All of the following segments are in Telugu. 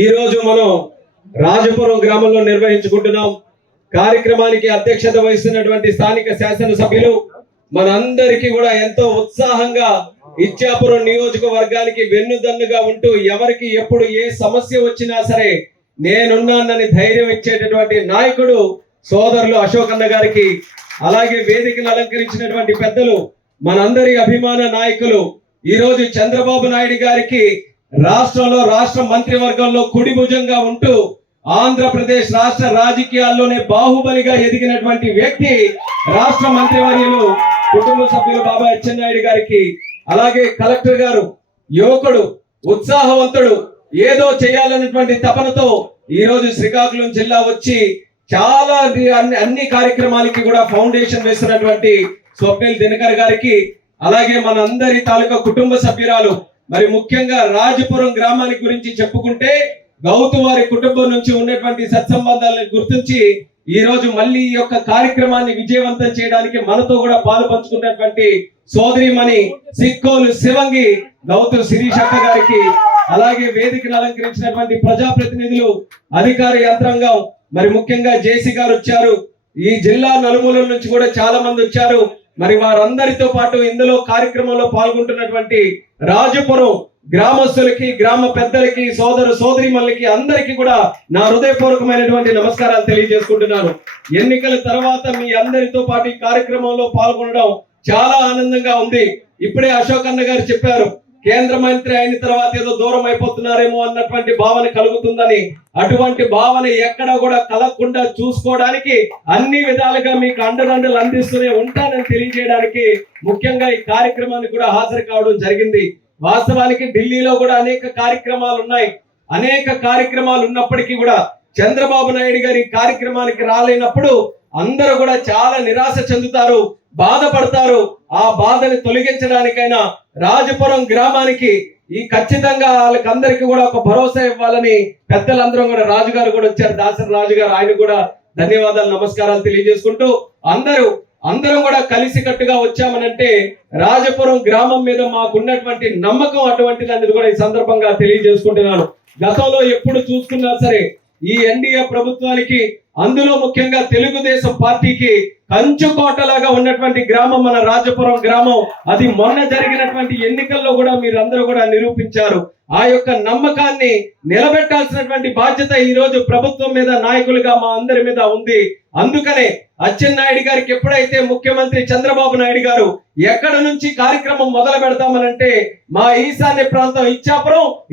ఈ రోజు మనం రాజపురం గ్రామంలో నిర్వహించుకుంటున్నాం. కార్యక్రమానికి అధ్యక్షత వహిస్తున్నటువంటి స్థానిక శాసనసభ్యులు మనందరికీ కూడా ఎంతో ఉత్సాహంగా ఇచ్చాపురం నియోజకవర్గానికి వెన్నుదన్నుగా ఉంటూ ఎవరికి ఎప్పుడు ఏ సమస్య వచ్చినా సరే నేనున్నానని ధైర్యం ఇచ్చేటటువంటి నాయకుడు సోదరులు అశోక్ అన్న గారికి, అలాగే వేదికను అలంకరించినటువంటి పెద్దలు మనందరి అభిమాన నాయకులు ఈ రోజు చంద్రబాబు నాయుడు గారికి రాష్ట్రంలో రాష్ట్ర మంత్రివర్గంలో కుడి భుజంగా ఉంటూ ఆంధ్రప్రదేశ్ రాష్ట్ర రాజకీయాల్లోనే బాహుబలిగా ఎదిగినటువంటి వ్యక్తి రాష్ట్ర మంత్రివర్యులు కుటుంబ సభ్యులు బాబా అచ్చెన్నాయుడు గారికి, అలాగే కలెక్టర్ గారు యువకుడు, ఉత్సాహవంతుడు, ఏదో చేయాలన్నటువంటి తపనతో ఈ రోజు శ్రీకాకుళం జిల్లా వచ్చి చాలా అన్ని కార్యక్రమాలకి కూడా ఫౌండేషన్ వేసినటువంటి స్వప్నిల్ దినకర్ గారికి, అలాగే మన అందరి తాలూకా కుటుంబ సభ్యురాలు, మరి ముఖ్యంగా రాజపురం గ్రామానికి గురించి చెప్పుకుంటే గౌతు వారి కుటుంబం నుంచి ఉన్నటువంటి సత్సంబంధాలను గుర్తించి ఈ రోజు మళ్ళీ ఈ యొక్క కార్యక్రమాన్ని విజయవంతం చేయడానికి మనతో కూడా పాలు పంచుకున్నటువంటి సోదరిమణి సిక్కోలు శివంగి గౌతు శిరీషక్క గారికి, అలాగే వేదికను అలంకరించినటువంటి ప్రజాప్రతినిధులు, అధికార యంత్రాంగం, మరి ముఖ్యంగా జేసీ గారు వచ్చారు. ఈ జిల్లా నలుమూలల నుంచి కూడా చాలా మంది వచ్చారు. మరి వారందరితో పాటు ఇందులో కార్యక్రమంలో పాల్గొంటున్నటువంటి రాజపురం గ్రామస్తులకి, గ్రామ పెద్దలకి, సోదరిమణులకి అందరికీ కూడా నా హృదయపూర్వకమైనటువంటి నమస్కారాలు తెలియజేసుకుంటున్నాను. ఎన్నికల తర్వాత మీ అందరితో పాటు ఈ కార్యక్రమంలో పాల్గొనడం చాలా ఆనందంగా ఉంది. ఇప్పుడే అశోక్ అన్న గారు చెప్పారు, కేంద్ర మంత్రి అయిన తర్వాత ఏదో దూరం అయిపోతున్నారేమో అన్నటువంటి భావన కలుగుతుందని. అటువంటి భావన ఎక్కడ కూడా కలగకుండా చూసుకోవడానికి అన్ని విధాలుగా మీకు అండదండలు అందిస్తూనే ఉంటానని తెలియజేయడానికి ముఖ్యంగా ఈ కార్యక్రమానికి కూడా హాజరు కావడం జరిగింది. వాస్తవానికి ఢిల్లీలో కూడా అనేక కార్యక్రమాలు ఉన్నాయి. అనేక కార్యక్రమాలు ఉన్నప్పటికీ కూడా చంద్రబాబు నాయుడు గారి కార్యక్రమానికి రాలేనప్పుడు అందరూ కూడా చాలా నిరాశ చెందుతారు, బాధపడతారు. ఆ బాధని తొలగించడానికైనా రాజపురం గ్రామానికి ఈ ఖచ్చితంగా వాళ్ళకందరికీ కూడా ఒక భరోసా ఇవ్వాలని పెద్దలందరూ కూడా, రాజుగారు కూడా వచ్చారు, దాసరి రాజు గారు, ఆయన కూడా ధన్యవాదాలు నమస్కారాలు తెలియజేసుకుంటూ అందరం కూడా కలిసికట్టుగా వచ్చామనంటే రాజపురం గ్రామం మీద మాకున్నటువంటి నమ్మకం అటువంటిది అనేది కూడా ఈ సందర్భంగా తెలియజేసుకుంటున్నాను. గతంలో ఎప్పుడు చూసుకున్నా సరే ఈ ఎన్డీఏ ప్రభుత్వానికి, అందులో ముఖ్యంగా తెలుగుదేశం పార్టీకి కంచుకోటలాగా ఉన్నటువంటి గ్రామం మన రాజపురం గ్రామం. అది మొన్న జరిగినటువంటి ఎన్నికల్లో కూడా మీరందరూ కూడా నిరూపించారు. ఆ యొక్క నమ్మకాన్ని నిలబెట్టాల్సినటువంటి బాధ్యత ఈ రోజు ప్రభుత్వం మీద, నాయకులుగా మా అందరి మీద ఉంది. అందుకనే అచ్చెన్నాయుడు గారికి ఎప్పుడైతే ముఖ్యమంత్రి చంద్రబాబు నాయుడు గారు ఎక్కడ నుంచి కార్యక్రమం మొదలు పెడతామనంటే మా ఈశాన్య ప్రాంతం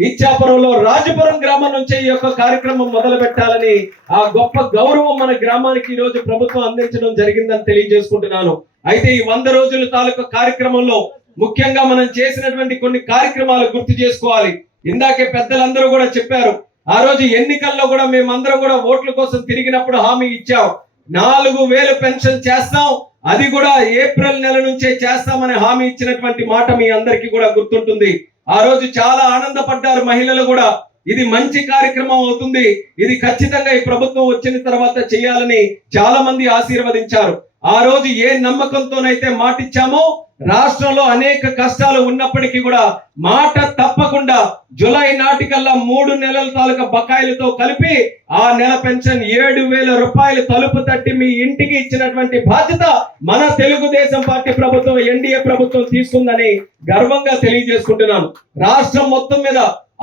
ఇచ్చాపురంలో రాజపురం గ్రామం నుంచి ఈ యొక్క కార్యక్రమం మొదలు పెట్టాలని ఆ గొప్ప గౌరవం మన గ్రామానికి ఈ రోజు ప్రభుత్వం అందించడం జరిగిందని తెలియజేసుకుంటున్నాను. అయితే ఈ 100 రోజుల తాలూకా కార్యక్రమంలో ముఖ్యంగా మనం చేసినటువంటి కొన్ని కార్యక్రమాలు గుర్తు చేసుకోవాలి. ఇందాకే పెద్దలందరూ కూడా చెప్పారు, ఆ రోజు ఎన్నికల్లో కూడా మేమందరం కూడా ఓట్ల కోసం తిరిగినప్పుడు హామీ ఇచ్చాం, 4000 పెన్షన్ చేస్తాం, అది కూడా ఏప్రిల్ నెల నుంచే చేస్తామని హామీ ఇచ్చినటువంటి మాట మీ అందరికీ కూడా గుర్తుంటుంది. ఆ రోజు చాలా ఆనందపడ్డారు మహిళలు కూడా. ఇది మంచి కార్యక్రమం అవుతుంది, ఇది ఖచ్చితంగా ఈ ప్రభుత్వం వచ్చిన తర్వాత చేయాలని చాలా మంది ఆశీర్వదించారు. ఆ రోజు ఏ నమ్మకంతోనైతే మాటిచ్చామో, రాష్ట్రంలో అనేక కష్టాలు ఉన్నప్పటికీ కూడా మాట తప్పకుండా జూలై నాటికల్లా 3 నెలల తాలూకా బకాయిలతో కలిపి ఆ నెల పెన్షన్ 7000 రూపాయలు తలుపు తట్టి మీ ఇంటికి ఇచ్చినటువంటి బాధ్యత మన తెలుగుదేశం పార్టీ ప్రభుత్వం, ఎన్డీఏ ప్రభుత్వం తీసుకుందని గర్వంగా తెలియజేసుకుంటున్నాను. రాష్ట్రం మొత్తం మీద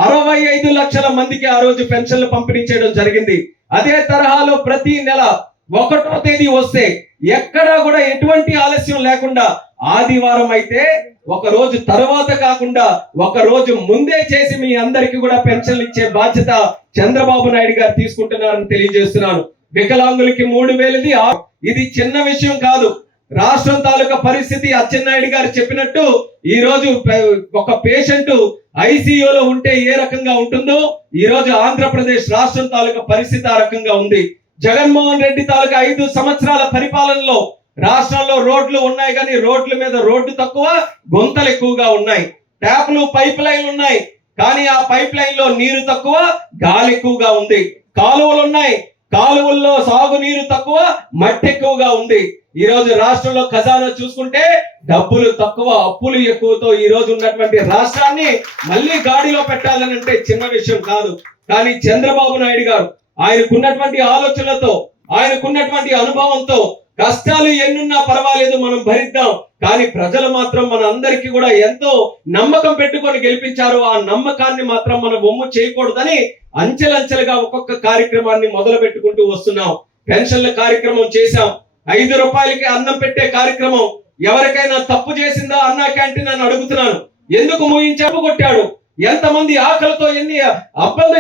65 లక్షల మందికి ఆ రోజు పెన్షన్లు పంపిణీ చేయడం జరిగింది. అదే తరహాలో ప్రతి నెల 1వ తేదీ వస్తే ఎక్కడా కూడా ఎటువంటి ఆలస్యం లేకుండా ఆదివారం అయితే ఒక రోజు తర్వాత కాకుండా ఒక రోజు ముందే చేసి మీ అందరికీ కూడా పెన్షన్లు ఇచ్చే బాధ్యత చంద్రబాబు నాయుడు గారు తీసుకుంటున్నారని తెలియజేస్తున్నాను. వికలాంగులకి 3000ది ఇది చిన్న విషయం కాదు. రాష్ట్రం తాలూకా పరిస్థితి అచ్చెన్నాయుడు గారు చెప్పినట్టు ఈ రోజు ఒక పేషెంట్ ఐసీయూలో ఉంటే ఏ రకంగా ఉంటుందో ఈ రోజు ఆంధ్రప్రదేశ్ రాష్ట్రం తాలూకా పరిస్థితి ఆ రకంగా ఉంది. జగన్మోహన్ రెడ్డి తాలూకా 5 సంవత్సరాల పరిపాలనలో రాష్ట్రంలో రోడ్లు ఉన్నాయి, కానీ రోడ్ల మీద రోడ్డు తక్కువ, గుంతలు ఎక్కువగా ఉన్నాయి. ట్యాప్లు, పైప్ లైన్లు ఉన్నాయి, కానీ ఆ పైప్ లైన్ లో నీరు తక్కువ, గాలి ఎక్కువగా ఉంది. కాలువలు ఉన్నాయి, కాలువల్లో సాగునీరు తక్కువ, మట్టి ఎక్కువగా ఉంది. ఈ రోజు రాష్ట్రంలో ఖజానా చూసుకుంటే డబ్బులు తక్కువ, అప్పులు ఎక్కువతో ఈ రోజు ఉన్నటువంటి రాష్ట్రాన్ని మళ్ళీ గాడిలో పెట్టాలని అంటే చిన్న విషయం కాదు. కానీ చంద్రబాబు నాయుడు గారు ఆయనకున్నటువంటి ఆలోచనలతో, ఆయనకున్నటువంటి అనుభవంతో కష్టాలు ఎన్నున్నా పర్వాలేదు మనం భరిద్దాం, కానీ ప్రజలు మాత్రం మన అందరికీ కూడా ఎంతో నమ్మకం పెట్టుకొని గెలిపించారు. ఆ నమ్మకాన్ని మాత్రం మనం ఒమ్ము చేయకూడదని అంచెలంచెలుగా ఒక్కొక్క కార్యక్రమాన్ని మొదలు పెట్టుకుంటూ వస్తున్నాం. పెన్షన్ల కార్యక్రమం చేశాం, 5 రూపాయలకి అన్నం పెట్టే కార్యక్రమం. ఎవరికైనా తప్పు చేసిందా అన్నా క్యాంటీన్ అని అడుగుతున్నాను. ఎందుకు మూయించాపు కొట్టాడు, ఎంతమంది ఆకలితో ఎన్ని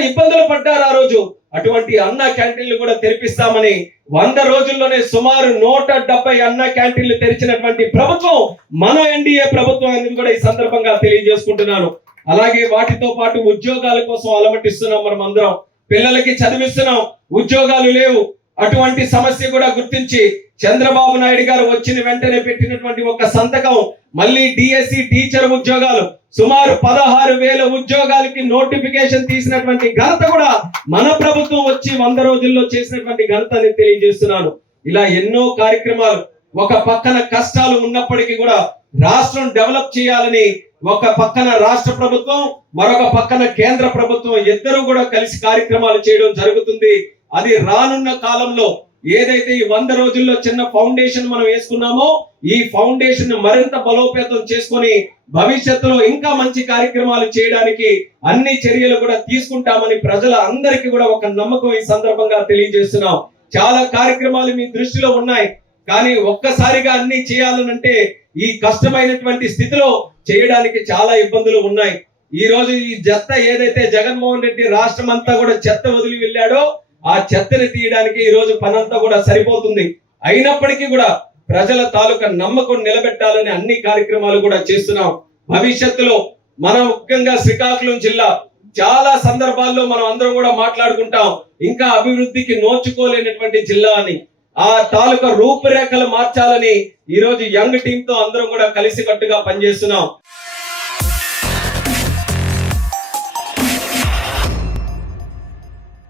ఇబ్బందులు పడ్డారు ఆ రోజు. అటువంటి అన్నా క్యాంటీన్లు కూడా తెరిపిస్తామని 100 రోజుల్లోనే సుమారు 170 అన్నా క్యాంటీన్లు తెరిచినటువంటి ప్రభుత్వం మన ఎన్డీఏ ప్రభుత్వం అనేది కూడా ఈ సందర్భంగా తెలియజేసుకుంటున్నాను. అలాగే వాటితో పాటు ఉద్యోగాల కోసం అలమటిస్తున్నాం. మనం అందరం పిల్లలకి చదివిస్తున్నాం, ఉద్యోగాలు లేవు. అటువంటి సమస్య కూడా గుర్తించి చంద్రబాబు నాయుడు గారు వచ్చిన వెంటనే పెట్టినటువంటి ఒక సంతకం, మళ్ళీ డిఎస్సి టీచర్ ఉద్యోగాలు సుమారు 16,000 ఉద్యోగాలకి నోటిఫికేషన్ తీసినటువంటి ఘనత కూడా మన ప్రభుత్వం వచ్చి 100 రోజుల్లో చేసినటువంటి ఘనతని తెలియజేస్తున్నాను. ఇలా ఎన్నో కార్యక్రమాలు. ఒక పక్కన కష్టాలు ఉన్నప్పటికీ కూడా రాష్ట్రం డెవలప్ చేయాలని ఒక పక్కన రాష్ట్ర ప్రభుత్వం, మరొక పక్కన కేంద్ర ప్రభుత్వం ఇద్దరు కూడా కలిసి కార్యక్రమాలు చేయడం జరుగుతుంది. అది రానున్న కాలంలో ఏదైతే ఈ 100 రోజుల్లో చిన్న ఫౌండేషన్ మనం వేసుకున్నామో, ఈ ఫౌండేషన్ మరింత బలోపేతం చేసుకొని భవిష్యత్తులో ఇంకా మంచి కార్యక్రమాలు చేయడానికి అన్ని చర్యలు కూడా తీసుకుంటామని ప్రజల అందరికీ కూడా ఒక నమ్మకం ఈ సందర్భంగా తెలియజేస్తున్నాం. చాలా కార్యక్రమాలు మీ దృష్టిలో ఉన్నాయి, కానీ ఒక్కసారిగా అన్ని చేయాలనంటే ఈ కష్టమైనటువంటి స్థితిలో చేయడానికి చాలా ఇబ్బందులు ఉన్నాయి. ఈ రోజు ఈ చెత్త ఏదైతే జగన్మోహన్ రెడ్డి రాష్ట్రం అంతా కూడా చెత్త వదిలి వెళ్ళాడో, ఆ చెత్తని తీయడానికి ఈ రోజు పనంతా కూడా సరిపోతుంది. అయినప్పటికీ కూడా ప్రజల తాలూకా నమ్మకం నిలబెట్టాలని అన్ని కార్యక్రమాలు కూడా చేస్తున్నాం. భవిష్యత్తులో మనం ముఖ్యంగా శ్రీకాకుళం జిల్లా చాలా సందర్భాల్లో మనం అందరం కూడా మాట్లాడుకుంటాం, ఇంకా అభివృద్ధికి నోచుకోలేనటువంటి జిల్లా అని. ఆ తాలూకా రూపురేఖలు మార్చాలని ఈ రోజు యంగ్ టీమ్ తో అందరం కూడా కలిసికట్టుగా పనిచేస్తున్నాం.